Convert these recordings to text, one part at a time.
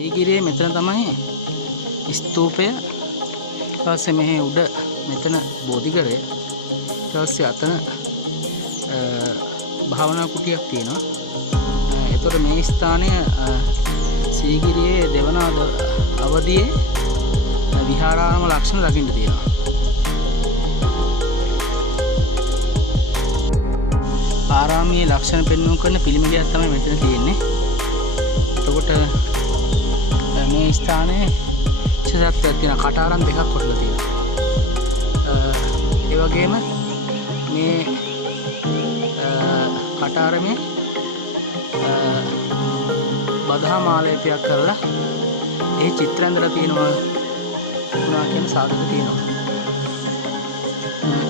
ඒගිරියේ මෙතන තමයි ස්තූපය. ඊට පස්සේ මෙහි උඩ මෙතන බෝධිගරය. ඊට පස්සේ අතන භාවනා කුටියක් තියෙනවා. ඒතකොට මේ ස්ථානය සීගිරියේ දෙවන අවධියේ විහාරාරාම ලක්ෂණ දකින්න තියෙනවා. ආරාමයේ ලක්ෂණ පෙන්වු කරන පිළිමයක් තමයි මෙතන තියෙන්නේ. එතකොට මේ ස්ථානයේ විශේෂත්වයක් තියෙනවා. කටාරම් දෙකක් කොටලා තියෙනවා. ඒ වගේම මේ කටාරමේ බදහා මාලේපයක් කරලා ඒ චිත්‍ර ඇඳලා තියෙනවා කියන සාධක තියෙනවා.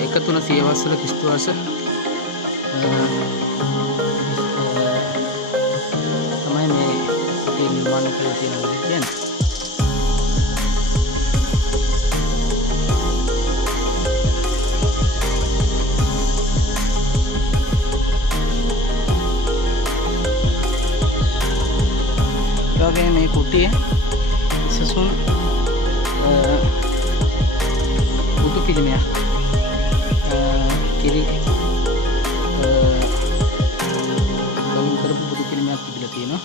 1-3 සියවස්වල කිස්තුවස තමයි මේ නිර්මාණය කරලා තියෙනවා කියන්නේ. මේ කුටියේ විසසුන් බුදු පිළිමයක් කිරි වලින් කරපු බුදු පිළිමයක් තිබිලා තියෙනවා.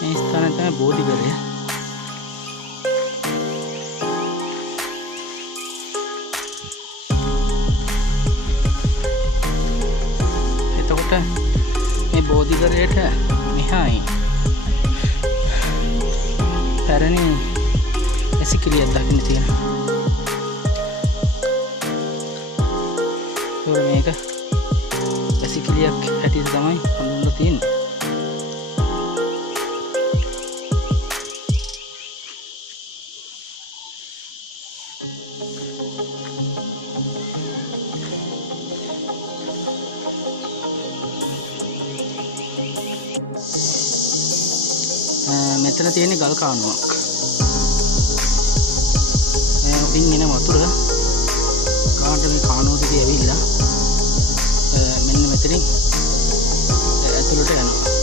මේ ස්ථානය තමයි බෝධිගරය. එතකොට මේ බෝධිගරයට මෙහායි පැරණි ඇසිකිලියක් දකින්න තියෙනවා. මේක ඇසිකිලියක් හැටියට තමයි හඳුන්වලා තියෙන්නේ. මෙතන තියෙන ගල් කාණුවක්. උඩින් එන වතුර කාණ්ඩ මේ කාණුව දිගේ ඇවිල්ලා මෙන්න මෙතනින් ඇතුළට යනවා.